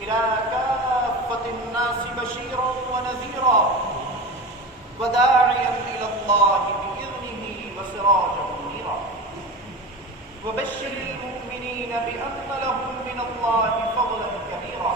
إلى كافة الناس بشيرا ونذيرا وداعيا إلى الله بإذنه وسراجا منيرا وبشر المؤمنين بأن لهم من الله فضلا كبيرا.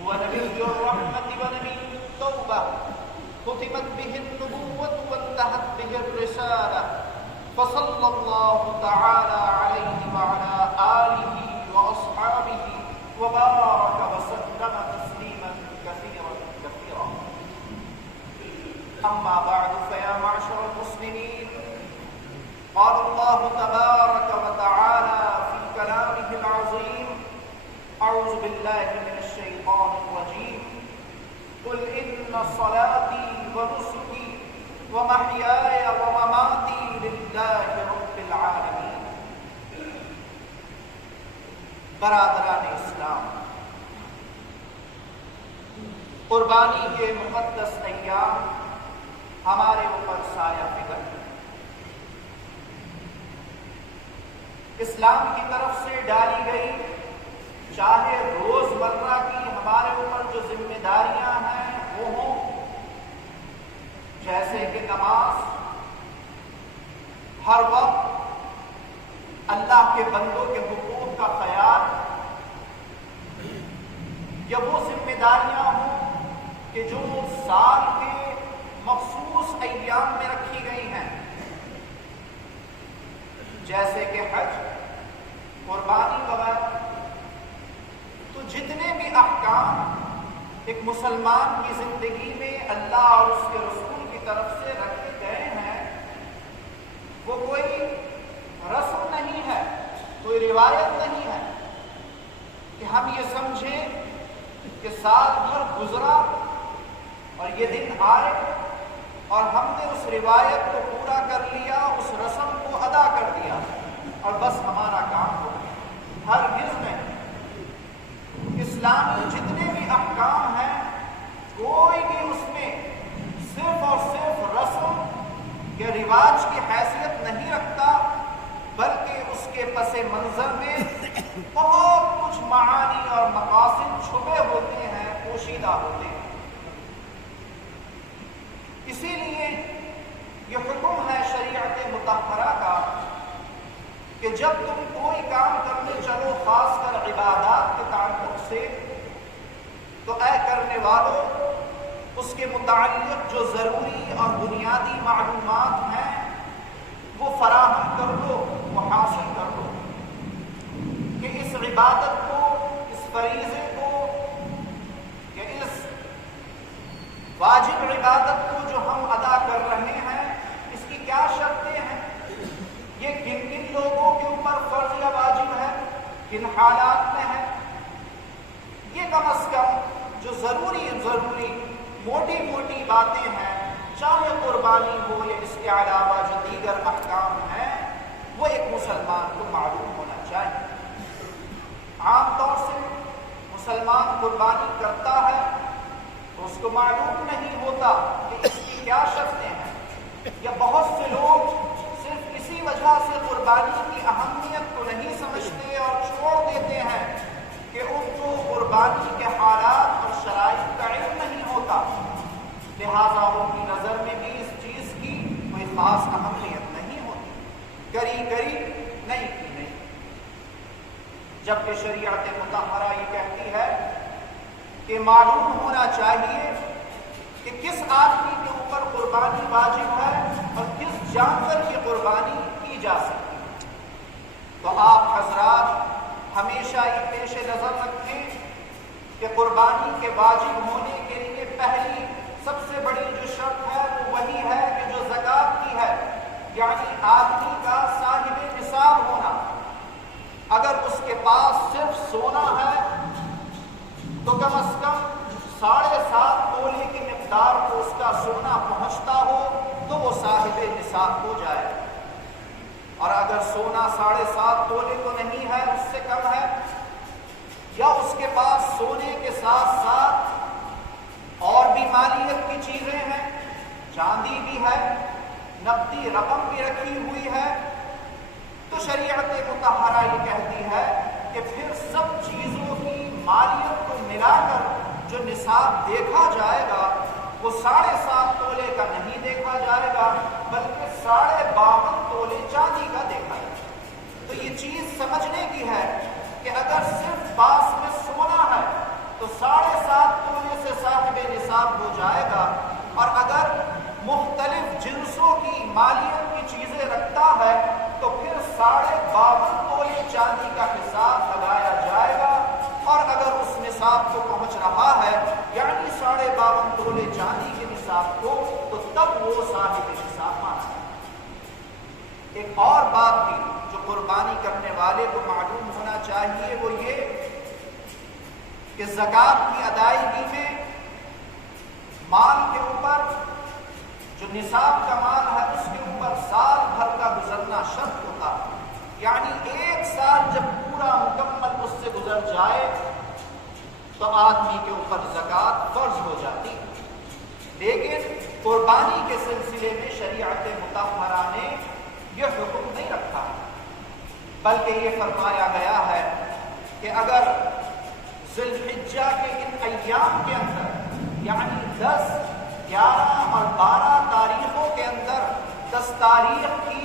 هو نبي الرحمة ونبي التوبة، ختمت به النبوة وانتهت به الرسالة، فصلى الله تعالى عليه وعلى آله وأصحابه وبارك وسلم تسليما كثيرا كثيرا. أما بعد، فيا معشر المسلمين، قال الله تبارك وتعالى في كلامه العظيم: أعوذ بالله من الشيطان الرجيم: قل إن صلاتي ونسكي ومحياي ومماتي لله رب العالمين. برادران اسلام، قربانی کے مقدس ایام ہمارے اوپر سایہ فکر اسلام کی طرف سے ڈالی گئی، چاہے روز مرہ کی ہمارے اوپر جو ذمہ داریاں ہیں وہ ہوں، جیسے کہ نماز، ہر وقت اللہ کے بندوں کے حقوق کا خیال، یا وہ ذمہ داریاں ہوں کہ جو سال کے مخصوص ایام میں رکھی گئی ہیں، جیسے کہ حج، قربانی وغیرہ. تو جتنے بھی احکام ایک مسلمان کی زندگی میں اللہ اور اس کے رسول کی طرف سے رکھے گئے ہیں، وہ کوئی رسم نہیں ہے، کوئی روایت نہیں ہے کہ ہم یہ سمجھیں کہ سال بھر گزرا اور یہ دن آئے اور ہم نے اس روایت کو پورا کر لیا، اس رسم کو ادا کر دیا اور بس ہمارا کام ہو گیا. ہرگز نہیں. اسلامی جتنے بھی احکام ہیں، کوئی بھی اس میں صرف اور صرف رسم یا رواج کی حیثیت نہیں رکھتا، بلکہ اس کے پس منظر میں بہت کچھ معانی اور مقاصد چھپے ہوتے ہیں، پوشیدہ ہوتے ہیں. اسی لیے یہ حکم ہے شریعت مطہرہ کا کہ جب تم کوئی کام کرنے چلو، خاص کر عبادات کے تعلق سے، تو اے کرنے والوں، اس کے متعلق جو ضروری اور بنیادی معلومات ہیں وہ فراہم کر لو، وہ حاصل کر لو کہ اس عبادت کو، اس فریضے کو یا اس واجب عبادت کو جو ہم ادا کر رہے ہیں، اس کی کیا شرطیں ہیں، یہ کن کن لوگوں کے اوپر فرض یا واجب ہے، کن حالات میں ہے. یہ کم از کم جو ضروری موٹی موٹی باتیں ہیں، چاہے قربانی ہو یا اس کے علاوہ جو دیگر احکام ہیں، وہ ایک مسلمان کو معلوم ہونا چاہیے. عام طور سے مسلمان قربانی کرتا ہے تو اس کو معلوم نہیں ہوتا کہ اس کی کیا شرطیں ہیں، یا بہت سے لوگ صرف اسی وجہ سے قربانی کی اہمیت کو نہیں سمجھتے اور چھوڑ دیتے ہیں کہ ان کو قربانی کے حالات اور شرائط کا علم نہیں ہوتا، لہذا ان کی نظر میں بھی اس چیز کی کوئی خاص اہمیت نہیں ہوتی، کری نہیں کی نہیں. جبکہ شریعت مطہرہ یہ کہتی ہے کہ معلوم ہونا چاہیے کہ کس آدمی کے اوپر قربانی واجب ہے اور کس جانور کی قربانی کی جا سکتی ہے. تو آپ حضرات ہمیشہ یہ پیش نظر رکھیں کہ قربانی کے واجب ہونے کے لیے پہلی سب سے بڑی جو شرط ہے وہ وہی ہے کہ جو زکوٰۃ کی ہے، یعنی آدمی کا صاحب نصاب ہونا. اگر اس کے پاس صرف سونا ہے تو کم از کم 7.5 تولے کی مقدار کو اس کا سونا پہنچتا ہو تو وہ صاحب نصاب ہو جائے. اور اگر سونا 7.5 تولے تو نہیں ہے، اس سے کم ہے، یا اس کے پاس سونے کے ساتھ ساتھ اور بھی مالیت کی چیزیں ہیں، چاندی بھی ہے، نقدی رقم بھی رکھی ہوئی ہے، تو شریعت مطہرہ یہ کہتی ہے کہ پھر سب چیزوں کی مالیت کو ملا کر جو نصاب دیکھا جائے گا وہ 7.5 تولے کا نہیں دیکھا جائے گا بلکہ 52.5 تولے چاندی کا دیکھا جائے گا۔ تو یہ چیز سمجھنے کی ہے کہ اگر صرف باس میں سونا ہے تو 7.5 تولے سے صاحب نصاب ہو جائے گا، اور اگر مختلف جنسوں کی مالیت کی چیزیں رکھتا ہے تو پھر 52.5 تولے چاندی کا حساب لگایا جائے گا، اور اگر اس نصاب کو پہنچ رہا ہے یعنی 52.5 تولے چاندی کے نصاب کو، تو تب وہ صاحب نصاب مانا ہے۔ ایک اور بات بھی جو قربانی کرنے والے کو معلوم ہونا چاہیے وہ یہ کہ زکوٰۃ کی ادائیگی میں مال کے اوپر جو نصاب کا مال ہے اس کے اوپر سال بھر کا گزرنا شرط ہوتا ہے، یعنی 1 سال جب پورا مکمل اس سے گزر جائے تو آدمی کے اوپر زکوٰۃ فرض ہو جاتی ہے۔ لیکن قربانی کے سلسلے میں شریعت مطہرہ نے یہ حکم نہیں رکھا، بلکہ یہ فرمایا گیا ہے کہ اگر ذی الحجہ کے ان ایام کے اندر یعنی 10، 11 اور 12 تاریخوں کے اندر 10 تاریخ کی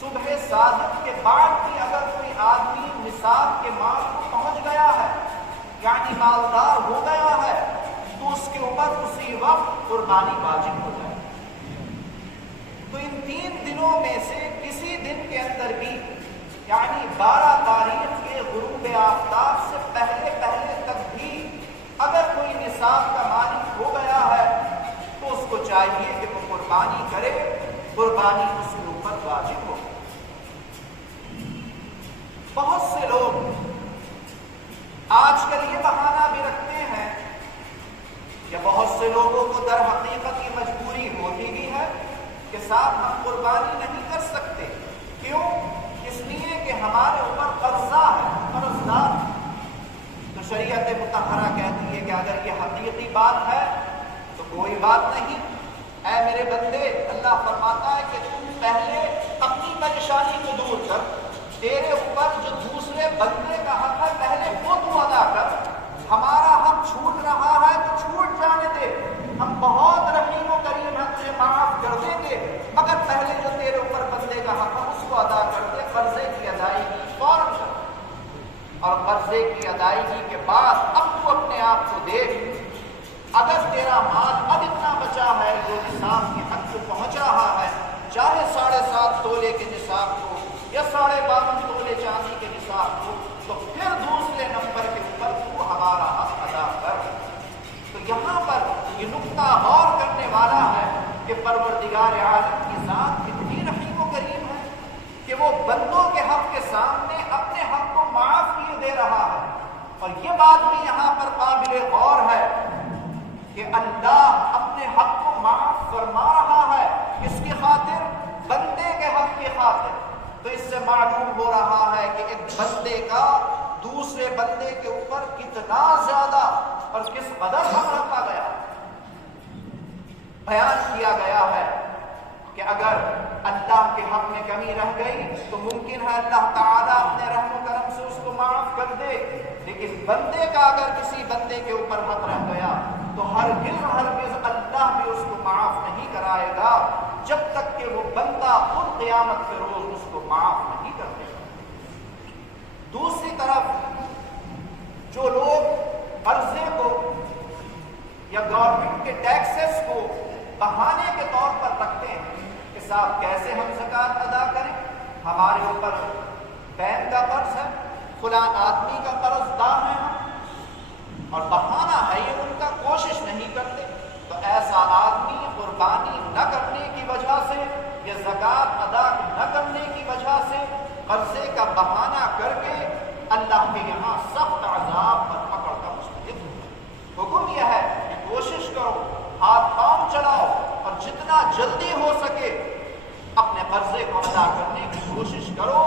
صبح صادق کے بعد بھی اگر کوئی آدمی نصاب کے مال کو پہنچ گیا ہے یعنی مالدار ہو گیا ہے تو اس کے اوپر اسی وقت قربانی واجب ہو جائے۔ تو ان 3 دنوں میں سے کسی دن کے اندر بھی یعنی 12 تاریخ کے غروب آفتاب سے پہلے تک بھی اگر کوئی نصاب کا مالک ہو گیا ہے تو اس کو چاہیے کہ وہ قربانی کرے، قربانی اس کے اوپر واجب ہو۔ بہت سے لوگ آج کل یہ بہانہ بھی رکھتے ہیں یا بہت سے لوگوں کو در حقیقت یہ مجبوری ہوتی بھی ہے کہ صاحب ہم قربانی نہیں کر سکتے، کیوں؟ اس لیے کہ ہمارے اوپر قرضہ ہے، قرض دار۔ تو شریعت مطہرہ کہتی ہے کہ اگر یہ حقیقی بات ہے تو کوئی بات نہیں، اے میرے بندے، اللہ فرماتا ہے کہ تم پہلے اپنی پریشانی کو دور کر، تیرے اوپر جو دوسرے بندے کا حق ہے پہلے وہ تو ادا کر، ہمارا حق چھوٹ رہا ہے تو چھوٹ جانے دے، ہم بہت رحیم و کریم ہیں، تجھے معاف کر دیں گے، مگر پہلے جو تیرے اوپر بندے کا حق ہے اس کو ادا کر دے، قرضے کی ادائیگی فوراً کر۔ اور قرضے کی ادائیگی کے بعد اب تو اپنے آپ کو دیکھ، اگر تیرا مال اب اتنا بچا ہے جو نصاب کے حد کو پہنچ رہا ہے، چاہے 7.5 تولے کے نصاب کو یا 52.5 تولے چاندی کے نصاب کو، تو پھر دوسرے نمبر کے اوپر تو ہمارا حق ادا کر۔ تو یہاں پر یہ نقطہ غور کرنے والا ہے کہ پروردگار عالم کی ذات کتنی رحیم و کریم ہے کہ وہ بندوں کے حق کے سامنے اپنے حق کو معاف کیے دے رہا ہے۔ اور یہ بات بھی یہاں پر قابل غور ہے کہ اللہ اپنے حق کو معاف فرما رہا ہے، کس کی خاطر؟ بندے کے حق کی خاطر۔ تو اس سے معلوم ہو رہا ہے کہ ایک بندے کا دوسرے بندے کے اوپر کتنا زیادہ اور کس قدر حق رکھا گیا۔ بیان کیا گیا ہے کہ اگر اللہ کے حق میں کمی رہ گئی تو ممکن ہے اللہ تعالیٰ اپنے رحم و کرم سے اس کو معاف کر دے، لیکن بندے کا اگر کسی بندے کے اوپر حق رہ گیا تو ہرگز اللہ بھی اس کو معاف نہیں کرائے گا جب تک کہ وہ بندہ خود قیامت کے روز اس کو معاف نہیں کر دے گا۔ دوسری طرف جو لوگ قرضے کو یا گورنمنٹ کے ٹیکسز کو بہانے کے طور پر رکھتے ہیں کہ صاحب کیسے ہم زکوٰۃ ادا کریں، ہمارے اوپر بینک کا قرض ہے، فلاں آدمی کا قرض دار ہے ہم، اور بہانہ ہے یہ ان کا، کوشش نہیں کرتے، تو ایسا آدمی قربانی نہ کرنے کی وجہ سے یا زکوٰۃ ادا نہ کرنے کی وجہ سے قرضے کا بہانہ کر کے اللہ کے یہاں سخت عذاب پر پکڑ کا مستحق ہوگا۔ حکم یہ ہے کہ کوشش کرو، ہاتھ پاؤں چلاؤ اور جتنا جلدی ہو سکے اپنے قرضے کو ادا کرنے کی کوشش کرو،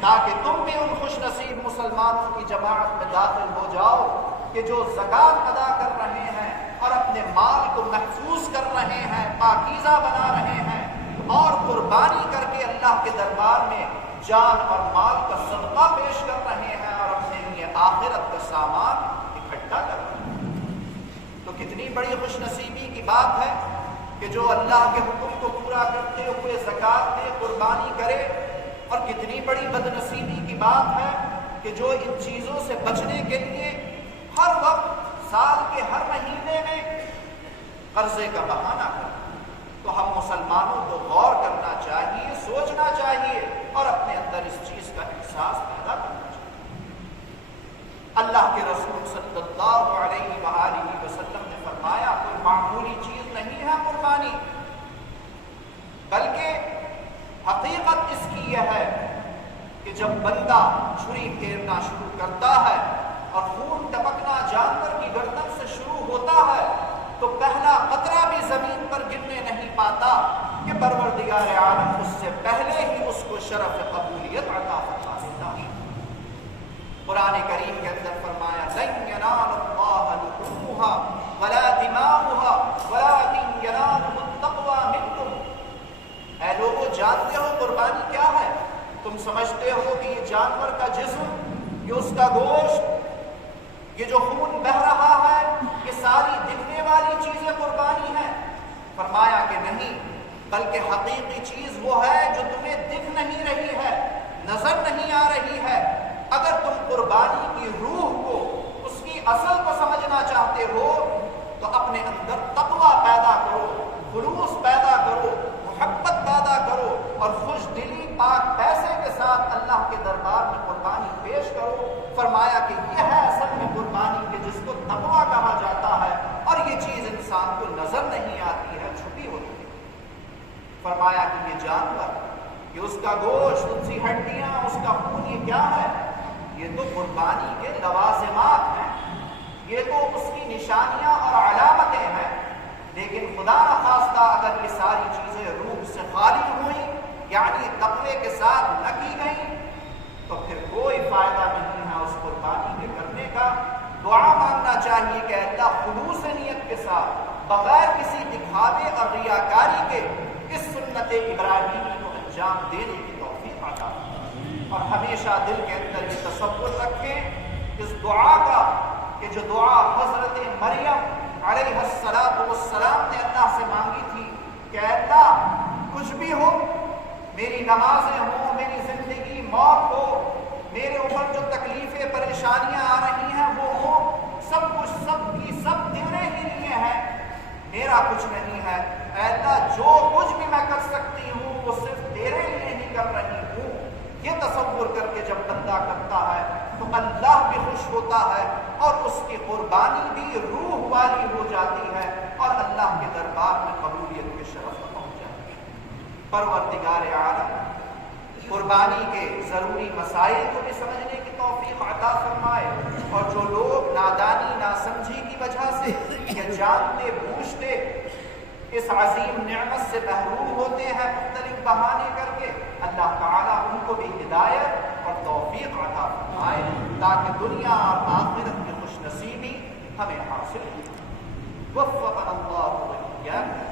تاکہ تم بھی ان خوش نصیب مسلمانوں کی جماعت میں داخل ہو جاؤ کہ جو زکوٰۃ ادا کر رہے ہیں اور اپنے مال کو محفوظ کر رہے ہیں، پاکیزہ بنا رہے ہیں اور قربانی کر کے اللہ کے دربار میں جان اور مال کا صدقہ پیش کر رہے ہیں اور اپنے لیے آخرت کا سامان بڑی خوش نصیبی کی بات ہے کہ جو اللہ کے حکم کو پورا کرتے ہوئے زکوٰۃ دے، قربانی کرے، اور کتنی بڑی بد نصیبی کی بات ہے کہ جو ان چیزوں سے بچنے کے لیے ہر وقت سال کے ہر مہینے میں قرضے کا بہانہ کرے۔ تو ہم مسلمانوں کو غور کرنا چاہیے، سوچنا چاہیے اور اپنے اندر اس چیز کا احساس پیدا کرنا چاہیے۔ اللہ کے رسول صلی اللہ علیہ وآلہ وسلم نے فرمایا کوئی معمولی چیز نہیں ہے قربانی، بلکہ حقیقت اس کی یہ ہے کہ جب بندہ چھری پھیرنا شروع کرتا ہے اور خون ٹپکنا جانور کی گردن سے شروع ہوتا ہے تو پہلا قطرہ بھی زمین پر گرنے نہیں پاتا کہ پروردگار عالم اس سے پہلے ہی اس کو شرف قبولیت عطا فرما دیتا ہے۔ قرآن کریم کے اندر فرمایا لن ینال اللہ لحومها ولا دماؤها ولکن ینالہ التقوی منکم۔ اے لوگوں، جانتے ہو قربانی کیا ہے؟ تم سمجھتے ہو کہ یہ جانور کا جسم، یہ اس کا گوشت، یہ جو خون بہہ رہا ہے، یہ ساری دکھنے والی چیزیں قربانی ہیں؟ فرمایا کہ نہیں، بلکہ حقیقی چیز وہ ہے جو تمہیں دکھ نہیں رہی ہے، نظر نہیں آ رہی ہے۔ اگر تم قربانی کی روح کو، اس کی اصل کو سمجھنا چاہتے ہو تو اپنے اندر تقویٰ پیدا کرو، خلوص پیدا کرو، محبت پیدا کرو اور خوش دلی پاک پیسے کے ساتھ اللہ کے دربار میں قربانی پیش کرو۔ فرمایا کہ یہ ہے اصل میں قربانی کہ جس کو تقویٰ کہا جاتا ہے، اور یہ چیز انسان کو نظر نہیں آتی ہے، چھپی ہوتی ہے۔ فرمایا کہ یہ جانور، یہ اس کا گوشت، اس کی ہڈیاں، اس کا خون، یہ کیا ہے؟ یہ تو قربانی کے لوازمات ہیں، یہ تو اس کی نشانیاں اور علامتیں ہیں۔ لیکن خدا نخواستہ اگر یہ ساری چیزیں روح سے خالی ہوئیں، یعنی تقوی کے ساتھ نہ کی گئیں، تو پھر کوئی فائدہ نہیں ہے اس قربانی کے کرنے کا۔ دعا مانگنا چاہیے کہ اللہ خلوص نیت کے ساتھ، بغیر کسی دکھاوے اور ریاکاری کے، اس سنت ابراہیمی کو انجام دینے کی توفیق عطا فرمائے۔ اور ہمیشہ دل کے اندر یہ تصور رکھیں اس دعا کا کہ جو دعا حضرت مریم علیہ السلام نے اللہ سے مانگی تھی کہ اللہ کچھ بھی ہو، میری نمازیں ہوں، میری زندگی، موت ہو، میرے اوپر جو تکلیفیں پریشانیاں آ رہی ہیں وہ ہو، سب کچھ سب کی سب تیرے ہی لیے ہیں، میرا کچھ نہیں ہے۔ اے اللہ جو کچھ بھی میں کر سکتی ہوں وہ صرف تیرے لیے ہی کر رہی ہوں۔ یہ تصور کر کے جب بندہ کرتا ہے تو اللہ بھی خوش ہوتا ہے اور اس کی قربانی بھی روح والی ہو جاتی ہے اور اللہ کے دربار میں قبولیت کے شرف پر پہنچ جاتی ہے۔ پروردگار عالم قربانی کے ضروری مسائل کو بھی سمجھنے کی توفیق عطا فرمائے، اور جو لوگ نادانی ناسمجھی کی وجہ سے یا جانتے بوجھتے اس عظیم نعمت سے محروم ہوتے ہیں مختلف بہانے کر کے، اللہ تعالیٰ ان کو بھی ہدایت اور توفیق عطا فرمائے تاکہ دنیا اور آخرت کی خوش نصیبی ہمیں حاصل ہو۔ وفقنا اللہ وإياکم